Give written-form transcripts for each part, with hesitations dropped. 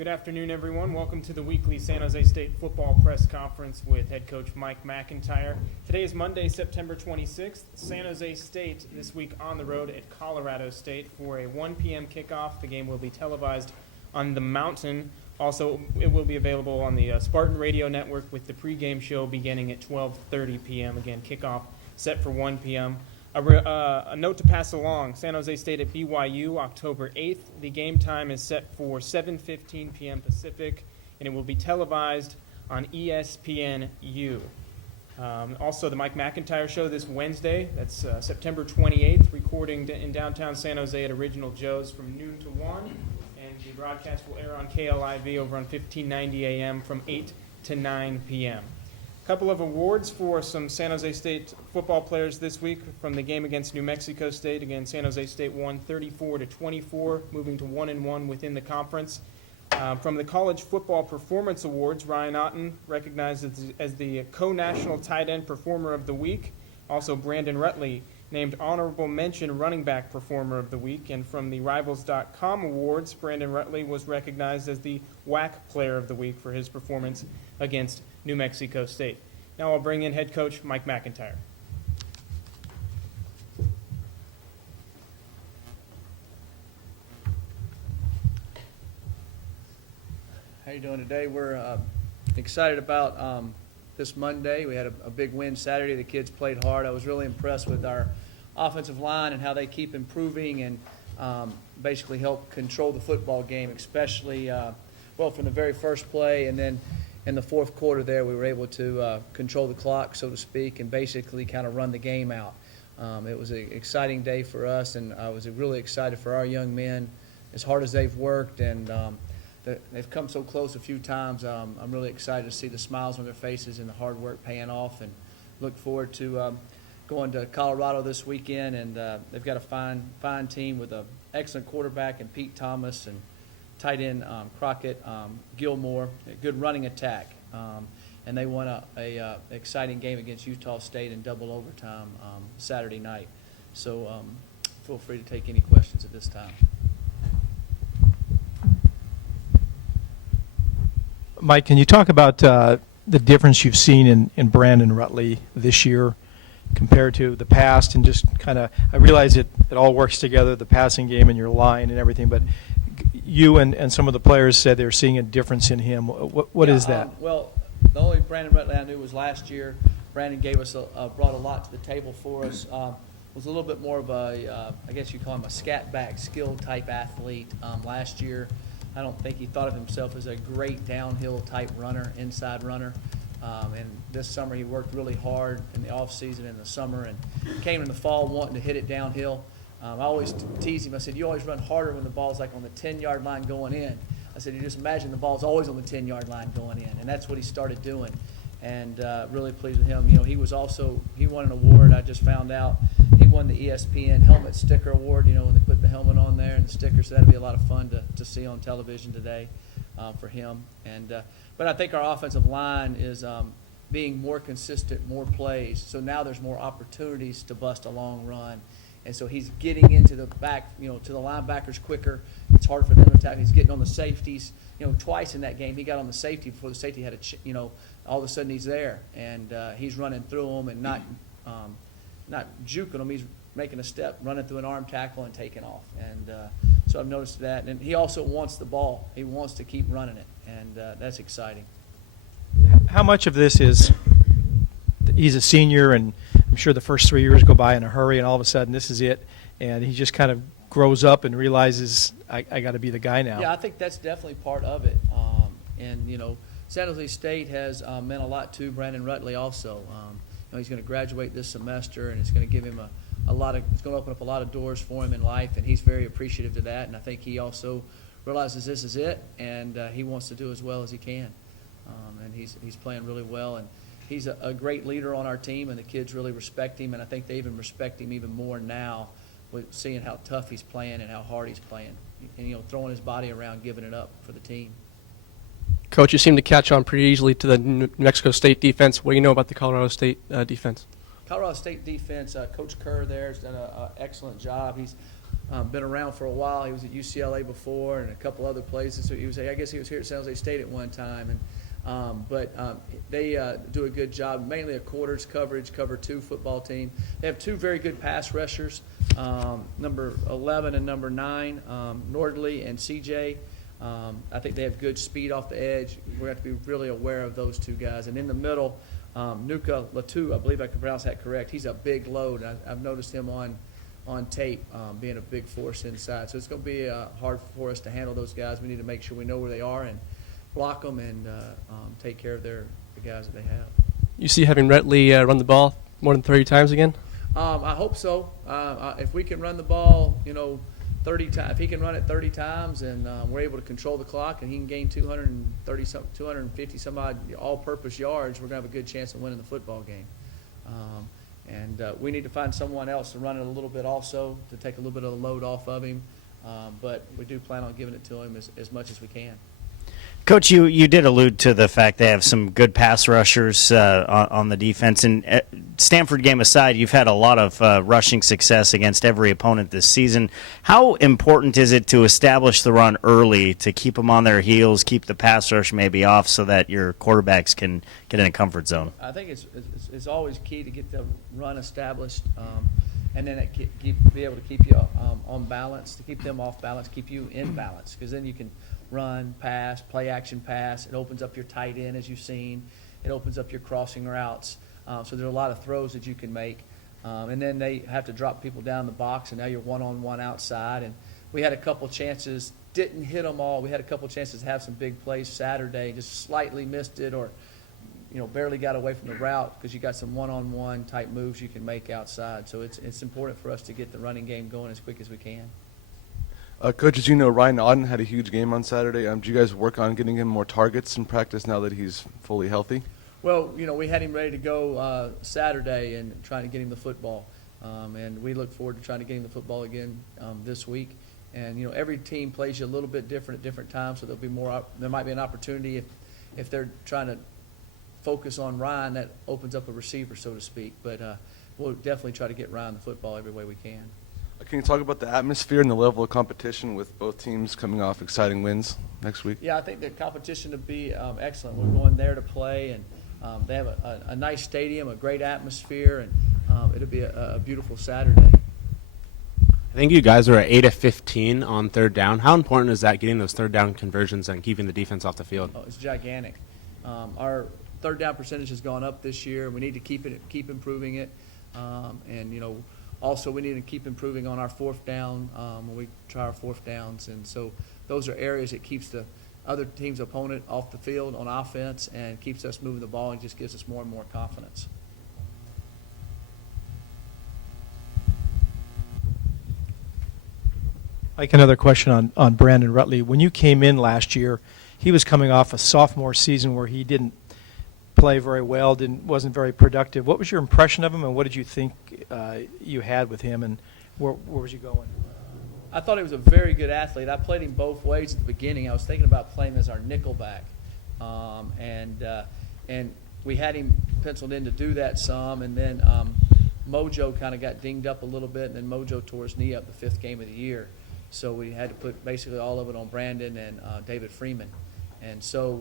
Good afternoon, everyone. Welcome to the weekly San Jose State football press conference with head coach Mike MacIntyre. Today is Monday, September 26th. San Jose State this week on the road at Colorado State for a 1 p.m. kickoff. The game will be televised on the Mountain. Also, it will be available on the Spartan Radio Network with the pregame show beginning at 12:30 p.m. Again, kickoff set for 1 p.m. A note to pass along, San Jose State at BYU, October 8th. The game time is set for 7:15 p.m. Pacific, and it will be televised on ESPNU. Also, the Mike MacIntyre Show this Wednesday, that's September 28th, recording in downtown San Jose at Original Joe's from noon to 1, and the broadcast will air on KLIV over on 1590 AM from 8 to 9 p.m. Couple of awards for some San Jose State football players this week from the game against New Mexico State. Again, San Jose State won 34-24, moving to 1-1 within the conference. From the College Football Performance Awards, Ryan Otten recognized as the co-national tight end performer of the week. Also, Brandon Rutley named honorable mention running back performer of the week. And from the Rivals.com Awards, Brandon Rutley was recognized as the WAC player of the week for his performance against New Mexico State. Now I'll bring in head coach Mike MacIntyre. How you doing today? We're excited about this Monday. We had a big win Saturday. The kids played hard. I was really impressed with our offensive line and how they keep improving and basically help control the football game, especially from the very first play, and then in the fourth quarter there we were able to control the clock, so to speak, and basically kind of run the game out. It was an exciting day for us, and I was really excited for our young men, as hard as they've worked, and they've come so close a few times. I'm really excited to see the smiles on their faces and the hard work paying off, and look forward to going to Colorado this weekend. And they've got a fine team with an excellent quarterback and Pete Thomas, and tight end Crockett, Gilmore, a good running attack. And they won a exciting game against Utah State in double overtime Saturday night. So feel free to take any questions at this time. Mike, can you talk about the difference you've seen in Brandon Rutley this year compared to the past, and just kind of, I realize it all works together, the passing game and your line and everything, but you and some of the players said they're seeing a difference in him. What is that? Well, the only Brandon Rutley I knew was last year. Brandon gave us brought a lot to the table for us. Was a little bit more of a, I guess you call him a scat back, skill type athlete. Last year, I don't think he thought of himself as a great downhill type runner, inside runner. And this summer he worked really hard in the off season and the summer, and came in the fall wanting to hit it downhill. I always tease him. I said, you always run harder when the ball's like on the 10-yard line going in. I said, you just imagine the ball's always on the 10-yard line going in. And that's what he started doing. And really pleased with him. You know, he won an award. I just found out he won the ESPN Helmet Sticker Award, you know, when they put the helmet on there and the sticker. So that'll be a lot of fun to see on television today for him. And but I think our offensive line is being more consistent, more plays. So now there's more opportunities to bust a long run. And so he's getting into the back, you know, to the linebackers quicker. It's hard for them to attack. He's getting on the safeties. You know, twice in that game he got on the safety before the safety had all of a sudden he's there, and he's running through them and not juking them. He's making a step, running through an arm tackle and taking off. And so I've noticed that. And he also wants the ball. He wants to keep running it, and that's exciting. How much of this is he's a senior, and I'm sure the first 3 years go by in a hurry, and all of a sudden this is it, and he just kind of grows up and realizes I got to be the guy now? Yeah, I think that's definitely part of it. And, you know, San Jose State has meant a lot to Brandon Rutley also. You know, he's going to graduate this semester, and it's going to give him it's going to open up a lot of doors for him in life, and he's very appreciative to that. And I think he also realizes this is it, and he wants to do as well as he can. And he's playing really well, and he's a great leader on our team, and the kids really respect him, and I think they even respect him even more now with seeing how tough he's playing and how hard he's playing, and, you know, throwing his body around, giving it up for the team. Coach, you seem to catch on pretty easily to the New Mexico State defense. What do you know about the Colorado State defense? Colorado State defense, Coach Kerr there has done an excellent job. He's been around for a while. He was at UCLA before and a couple other places. So I guess he was here at San Jose State at one time. But they do a good job, mainly a quarters coverage, cover 2 football team. They have 2 very good pass rushers, number 11 and number 9, Nordley and CJ. I think they have good speed off the edge. We're going to have to be really aware of those 2 guys. And in the middle, Nuka Latu, I believe I can pronounce that correct. He's a big load. I've noticed him on tape being a big force inside. So it's going to be hard for us to handle those guys. We need to make sure we know where they are and block them and take care of the guys that they have. You see having Retley run the ball more than 30 times again? I hope so. If we can run the ball, 30 times, if he can run it 30 times and we're able to control the clock and he can gain 250 some odd all-purpose yards, we're going to have a good chance of winning the football game. And we need to find someone else to run it a little bit also to take a little bit of the load off of him. But we do plan on giving it to him as much as we can. Coach, you did allude to the fact they have some good pass rushers on the defense. And Stanford game aside, you've had a lot of rushing success against every opponent this season. How important is it to establish the run early to keep them on their heels, keep the pass rush maybe off so that your quarterbacks can get in a comfort zone? I think it's always key to get the run established, and then be able to keep you on balance, to keep them off balance, keep you in balance, because then you can run, pass, play action pass. It opens up your tight end, as you've seen. It opens up your crossing routes. So there are a lot of throws that you can make. And then they have to drop people down the box, and now you're one-on-one outside. And we had a couple chances, didn't hit them all. We had a couple chances to have some big plays Saturday, just slightly missed it or, barely got away from the route because you got some one-on-one type moves you can make outside. So it's important for us to get the running game going as quick as we can. Coach, as you know, Ryan Auden had a huge game on Saturday. Do you guys work on getting him more targets in practice now that he's fully healthy? Well, we had him ready to go Saturday and trying to get him the football. And we look forward to trying to get him the football again this week. And, every team plays you a little bit different at different times, so there might be an opportunity if they're trying to focus on Ryan, that opens up a receiver, so to speak. But we'll definitely try to get Ryan the football every way we can. Can you talk about the atmosphere and the level of competition with both teams coming off exciting wins next week? Yeah, I think the competition will be excellent. We're going there to play, and they have a nice stadium, a great atmosphere, and it'll be a beautiful Saturday. I think you guys are at 8 of 15 on third down. How important is that, getting those third down conversions and keeping the defense off the field? Oh, it's gigantic. Our third down percentage has gone up this year. We need to keep improving it, and also we need to keep improving on our fourth down when we try our fourth downs. And so those are areas that keeps the other team's opponent off the field on offense and keeps us moving the ball and just gives us more and more confidence. Mike, another question on Brandon Rutley. When you came in last year, he was coming off a sophomore season where he didn't play very well, wasn't very productive. What was your impression of him, and what did you think you had with him, and where was you going? I thought he was a very good athlete. I played him both ways at the beginning. I was thinking about playing him as our nickelback, and we had him penciled in to do that some, and then Mojo kind of got dinged up a little bit, and then Mojo tore his knee up the 5th game of the year. So we had to put basically all of it on Brandon and David Freeman. And so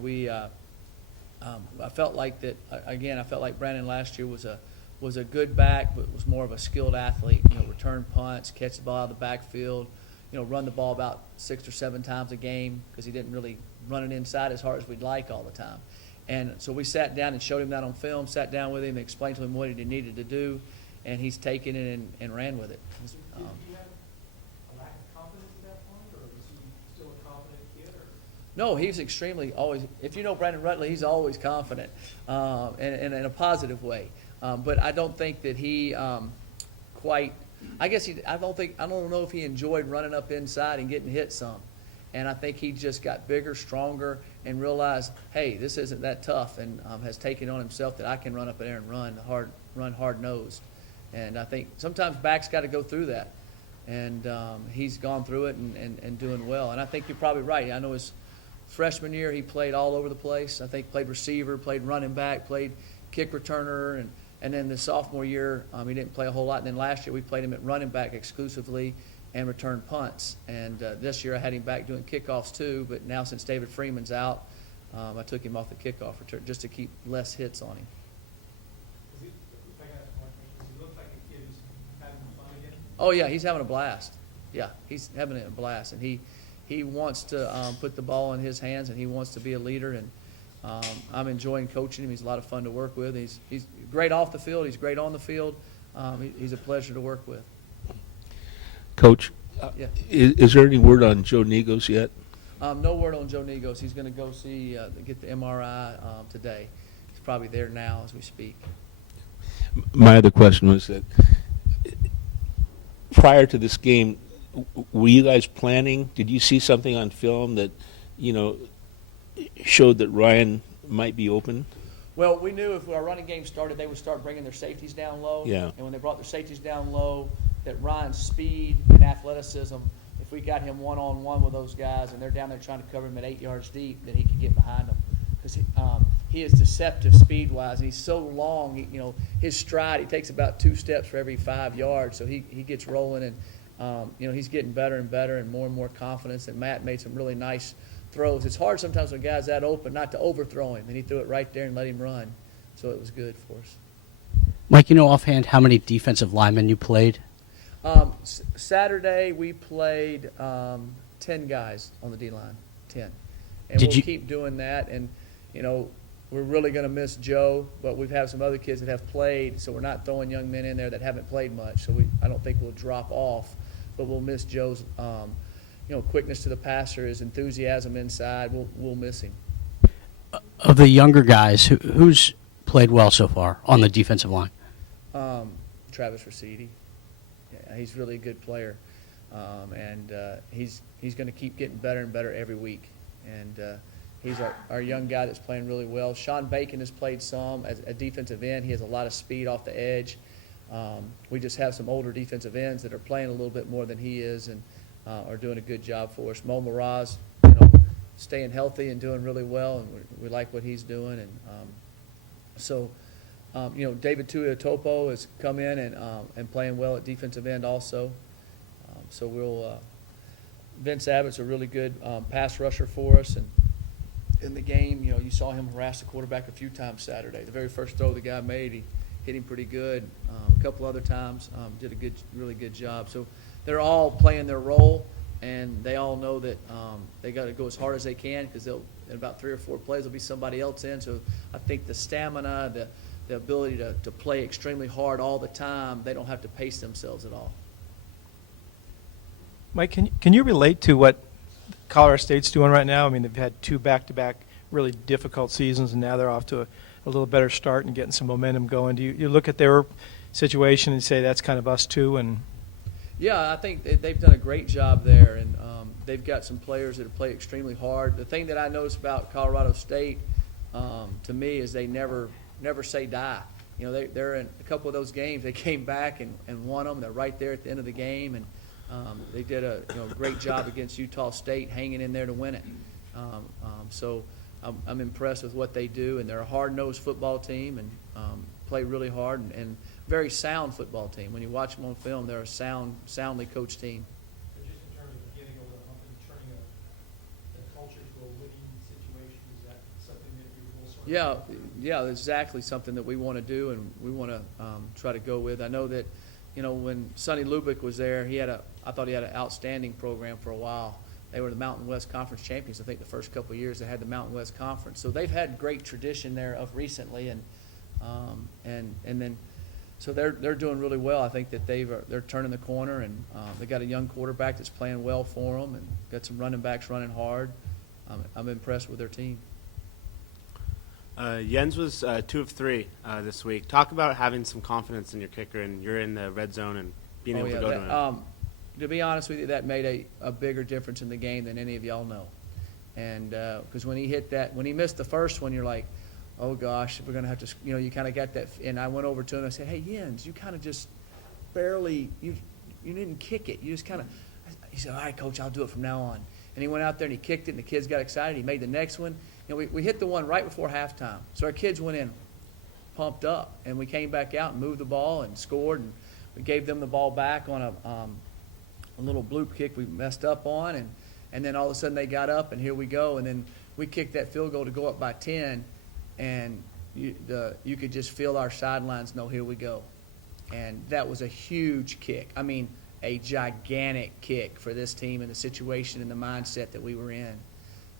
I felt like that, again, I felt like Brandon last year was a good back, but was more of a skilled athlete. Return punts, catch the ball out of the backfield, run the ball about 6 or 7 times a game because he didn't really run it inside as hard as we'd like all the time. And so we sat down and showed him that on film, sat down with him and explained to him what he needed to do, and he's taken it and ran with it. Did you have a lack of confidence at that point, or was he still a confident kid? No, he's extremely always. If you know Brandon Rutley, he's always confident, and in a positive way. But I don't think that he quite. I guess I don't know if he enjoyed running up inside and getting hit some. And I think he just got bigger, stronger, and realized, hey, this isn't that tough, and has taken on himself that I can run up there and run hard-nosed. And I think sometimes backs got to go through that. And he's gone through it and doing well. And I think you're probably right. I know his freshman year he played all over the place. I think played receiver, played running back, played kick returner, and then the sophomore year he didn't play a whole lot. And then last year we played him at running back exclusively, and return punts. And this year I had him back doing kickoffs too, but now since David Freeman's out, I took him off the kickoff return just to keep less hits on him. Oh yeah, he's having a blast. Yeah, he's having a blast, and he wants to put the ball in his hands, and he wants to be a leader. And I'm enjoying coaching him. He's a lot of fun to work with. He's great off the field. He's great on the field. He's a pleasure to work with. Coach, Yeah. is there any word on Joe Negos yet? No word on Joe Negos. He's going to go see get the MRI today. He's probably there now as we speak. My other question was that prior to this game, were you guys planning? Did you see something on film that, showed that Ryan might be open? Well, we knew if our running game started, they would start bringing their safeties down low. Yeah. And when they brought their safeties down low, that Ryan's speed and athleticism, if we got him one-on-one with those guys and they're down there trying to cover him at 8 yards deep, then he could get behind them. Because he is deceptive speed-wise, and he's so long. His stride, he takes about 2 steps for every 5 yards, so he gets rolling, and he's getting better and better and more confidence. And Matt made some really nice throws. It's hard sometimes when guys that open not to overthrow him, and he threw it right there and let him run. So it was good for us. Mike, offhand how many defensive linemen you played? Saturday we played 10 guys on the D-line, 10. And Did we'll you- keep doing that. And, we're really going to miss Joe, but we've had some other kids that have played, so we're not throwing young men in there that haven't played much. So I don't think we'll drop off, but we'll miss Joe's quickness to the passer, his enthusiasm inside. We'll miss him. Of the younger guys, who's played well so far on the defensive line? Travis Rosidi. Yeah, he's really a good player, and he's going to keep getting better and better every week. And he's our young guy that's playing really well. Sean Bacon has played some as a defensive end. He has a lot of speed off the edge. We just have some older defensive ends that are playing a little bit more than he is and are doing a good job for us. Mo Miraz, staying healthy and doing really well, and we like what he's doing. And David Tuiatopo has come in and playing well at defensive end also. Vince Abbott's a really good pass rusher for us, and in the game, you saw him harass the quarterback a few times Saturday. The very first throw the guy made, he hit him pretty good. A couple other times, did a really good job. So they're all playing their role, and they all know that they got to go as hard as they can because in about 3 or 4 plays there'll be somebody else in. So I think the stamina, the ability to play extremely hard all the time, they don't have to pace themselves at all. Mike, can you relate to what Colorado State's doing right now? I mean, they've had 2 back-to-back really difficult seasons, and now they're off to a little better start and getting some momentum going. Do you look at their situation and say that's kind of us too? And yeah, I think they've done a great job there, and they've got some players that play extremely hard. The thing that I noticed about Colorado State, to me, is they never say die. They're in a couple of those games. They came back and won them. They're right there at the end of the game, and they did a great job against Utah State, hanging in there to win it. So I'm impressed with what they do, and they're a hard-nosed football team and play really hard and very sound football team. When you watch them on film, they're a soundly coached team. But just in terms of getting over the hump and turning the culture to a winning situation, is that something that you will sort of Yeah, exactly something that we want to do and we want to try to go with. I know that, when Sonny Lubick was there, I thought he had an outstanding program for a while. They were the Mountain West Conference champions. I think the first couple of years they had the Mountain West Conference. So they've had great tradition there of recently, and then so they're doing really well. I think that they're turning the corner, and they got a young quarterback that's playing well for them, and got some running backs running hard. I'm impressed with their team. Jens was 2 of 3 this week. Talk about having some confidence in your kicker, and you're in the red zone and being able to go to him. To be honest with you, that made a bigger difference in the game than any of y'all know. And because when he hit that, when he missed the first one, you're like, oh gosh, we're going to have to, you kind of got that. And I went over to him and I said, hey, Jens, you kind of just barely, you didn't kick it. You just kind of, he said, all right, Coach, I'll do it from now on. And he went out there and he kicked it, and the kids got excited. He made the next one. We hit the one right before halftime. So our kids went in pumped up, and we came back out and moved the ball and scored, and we gave them the ball back on a little bloop kick we messed up on, and then all of a sudden they got up, and here we go. And then we kicked that field goal to go up by 10, and you could just feel our sidelines know, here we go. And that was a huge kick. I mean, a gigantic kick for this team and the situation and the mindset that we were in.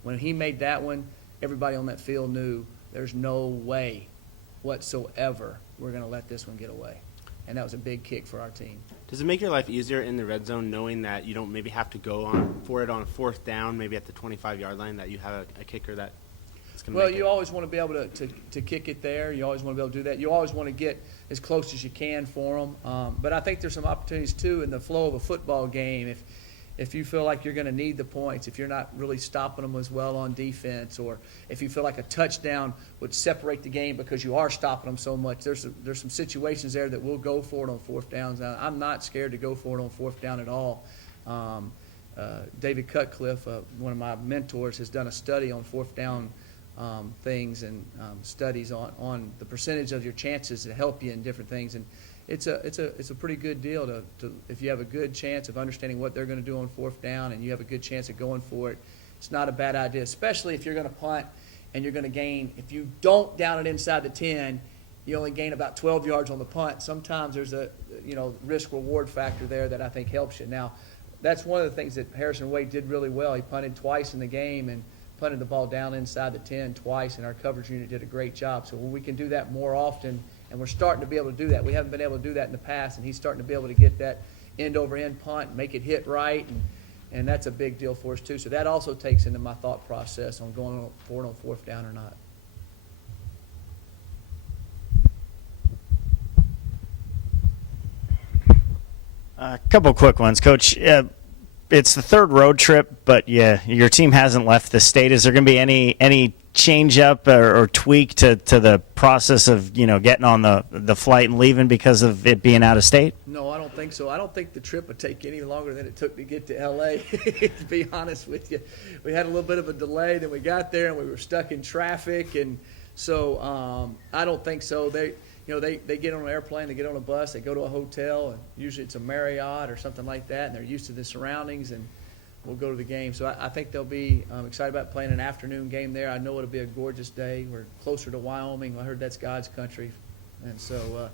When he made that one, everybody on that field knew there's no way whatsoever we're going to let this one get away. And that was a big kick for our team. Does it make your life easier in the red zone knowing that you don't maybe have to go for it on a 4th down, maybe at the 25-yard line, that you have a kicker that is going to Well, make you it? always want to be able to kick it there. You always want to be able to do that. You always want to get as close as you can for them. But I think there's some opportunities, too, in the flow of a football game. If you feel like you're going to need the points, if you're not really stopping them as well on defense, or if you feel like a touchdown would separate the game because you are stopping them so much, there's some situations there that we'll go for it on 4th downs. Now, I'm not scared to go for it on 4th down at all. David Cutcliffe, one of my mentors, has done a study on 4th down things and studies on the percentage of your chances to help you in different things. And it's a pretty good deal to if you have a good chance of understanding what they're going to do on 4th down and you have a good chance of going for it. It's not a bad idea, especially if you're going to punt and you're going to gain. If you don't down it inside the 10, you only gain about 12 yards on the punt. Sometimes there's a risk-reward factor there that I think helps you. Now, that's one of the things that Harrison Wade did really well. He punted twice in the game and punted the ball down inside the 10 twice, and our coverage unit did a great job. So when we can do that more often, and we're starting to be able to do that. We haven't been able to do that in the past, and he's starting to be able to get that end-over-end punt, make it hit right, and that's a big deal for us too. So that also takes into my thought process on going for it on 4th down or not. A couple quick ones, Coach. It's the 3rd road trip, but your team hasn't left the state. Is there going to be any change up or tweak to the process of getting on the flight and leaving because of it being out of state? No, I don't think so. I don't think the trip would take any longer than it took to get to L.A., to be honest with you. We had a little bit of a delay, then we got there and we were stuck in traffic, and so I don't think so. They get on an airplane, they get on a bus, they go to a hotel, and usually it's a Marriott or something like that, and they're used to the surroundings, and we'll go to the game. So I think they'll be excited about playing an afternoon game there. I know it'll be a gorgeous day. We're closer to Wyoming. I heard that's God's country, and so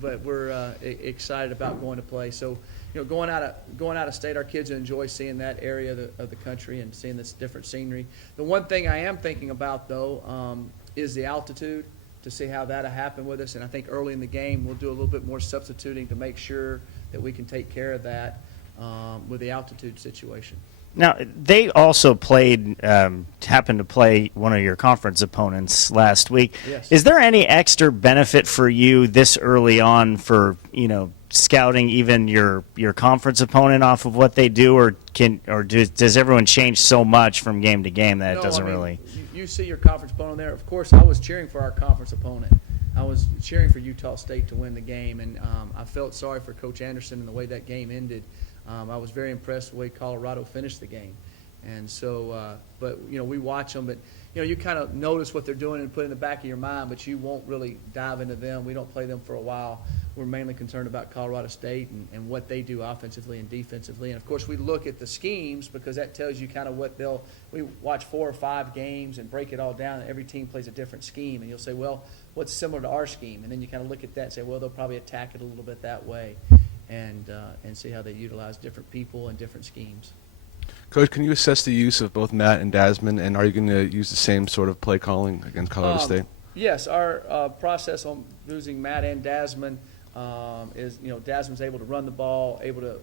but we're excited about going to play. So going out of state, our kids enjoy seeing that area of the country and seeing this different scenery. The one thing I am thinking about though is the altitude, to see how that'll happen with us. And I think early in the game we'll do a little bit more substituting to make sure that we can take care of that with the altitude situation. Now, they also happened to play one of your conference opponents last week. Yes. Is there any extra benefit for you this early on for, scouting even your conference opponent off of what they do, or does everyone change so much from game to game that it doesn't really? You see your conference opponent there. Of course, I was cheering for our conference opponent. I was cheering for Utah State to win the game, and I felt sorry for Coach Anderson and the way that game ended. I was very impressed with the way Colorado finished the game. And so, but, we watch them, but, you kind of notice what they're doing and put it in the back of your mind, but you won't really dive into them. We don't play them for a while. We're mainly concerned about Colorado State and what they do offensively and defensively. And, of course, we look at the schemes because that tells you kind of what we watch 4 or 5 games and break it all down, and every team plays a different scheme. And you'll say, well, what's similar to our scheme? And then you kind of look at that and say, well, they'll probably attack it a little bit that way, and see how they utilize different people and different schemes. Coach, can you assess the use of both Matt and Dasman, and are you going to use the same sort of play calling against Colorado State? Yes, our process on using Matt and Dasman is, Dasman's able to run the ball, able to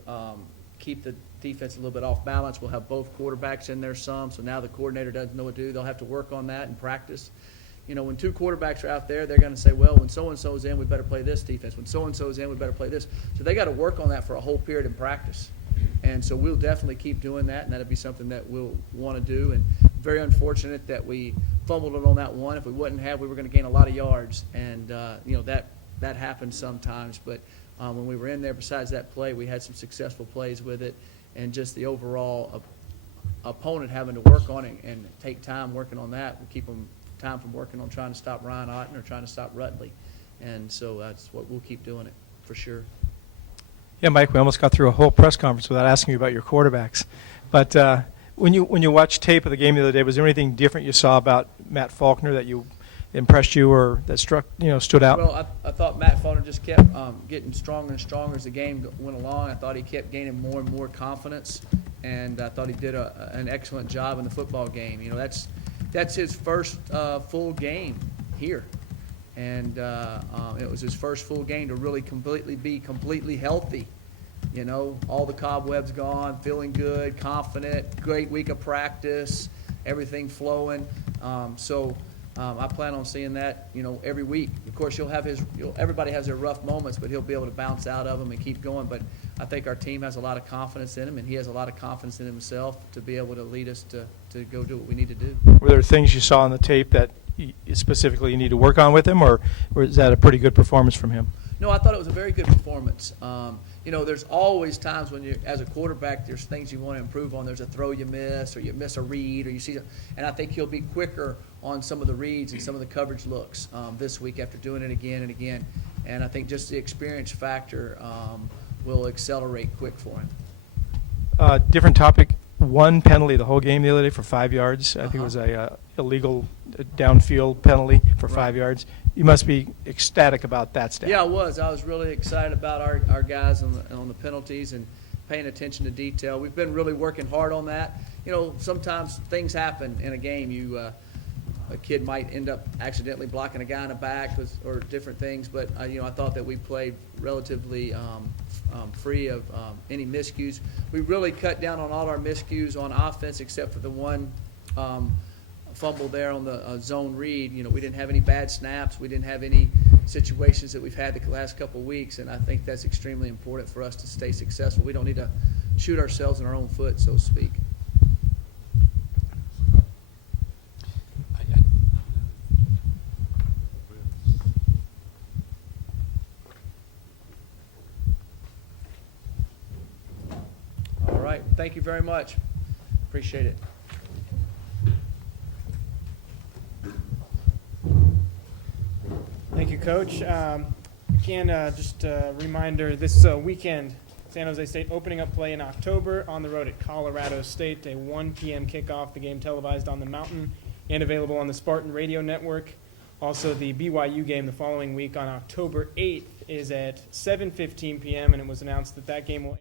keep the defense a little bit off balance. We'll have both quarterbacks in there some, so now the coordinator doesn't know what to do. They'll have to work on that and practice. When 2 quarterbacks are out there, they're going to say, well, when so-and-so's in, we better play this defense. When so-and-so's in, we better play this. So they got to work on that for a whole period in practice. And so we'll definitely keep doing that, and that'll be something that we'll want to do. And very unfortunate that we fumbled it on that one. If we wouldn't have, we were going to gain a lot of yards. And, that happens sometimes. But when we were in there, besides that play, we had some successful plays with it. And just the overall opponent having to work on it and take time working on that will keep them time from working on trying to stop Ryan Otten or trying to stop Rutley. And so that's what we'll keep doing it for sure. Yeah, Mike, we almost got through a whole press conference without asking you about your quarterbacks. But when you watched tape of the game the other day, was there anything different you saw about Matt Faulkner that you impressed you or that stood out? Well, I thought Matt Faulkner just kept getting stronger and stronger as the game went along. I thought he kept gaining more and more confidence, and I thought he did an excellent job in the football game. You know, that's his first full game here, and it was his first full game to really be completely healthy. You know, all the cobwebs gone, feeling good, confident, great week of practice, everything flowing. I plan on seeing that, you know, every week. Of course, everybody has their rough moments, but he'll be able to bounce out of them and keep going. But I think our team has a lot of confidence in him, and he has a lot of confidence in himself to be able to lead us to go do what we need to do. Were there things you saw on the tape that specifically you need to work on with him, or is that a pretty good performance from him? No, I thought it was a very good performance. You know, there's always times when you, as a quarterback, there's things you want to improve on. There's a throw you miss, or you miss a read, or you see, and I think he'll be quicker on some of the reads and some of the coverage looks this week after doing it again and again. And I think just the experience factor will accelerate quick for him. Different topic. One penalty the whole game the other day for 5 yards. I think it was a illegal downfield penalty for 5 yards. You must be ecstatic about that stat. Yeah, I was. I was really excited about our guys on the penalties and paying attention to detail. We've been really working hard on that. You know, sometimes things happen in a game. A kid might end up accidentally blocking a guy in the back or different things. But, you know, I thought that we played relatively free of any miscues. We really cut down on all our miscues on offense except for the one fumble there on the zone read. You know, we didn't have any bad snaps. We didn't have any situations that we've had the last couple of weeks, and I think that's extremely important for us to stay successful. We don't need to shoot ourselves in our own foot, so to speak. All right. Thank you very much. Appreciate it. Thank you, Coach. Again, just a reminder, this weekend, San Jose State opening up play in October on the road at Colorado State, a 1 p.m. kickoff, the game televised on the Mountain and available on the Spartan Radio Network. Also, the BYU game the following week on October 8th is at 7:15 p.m., and it was announced that game will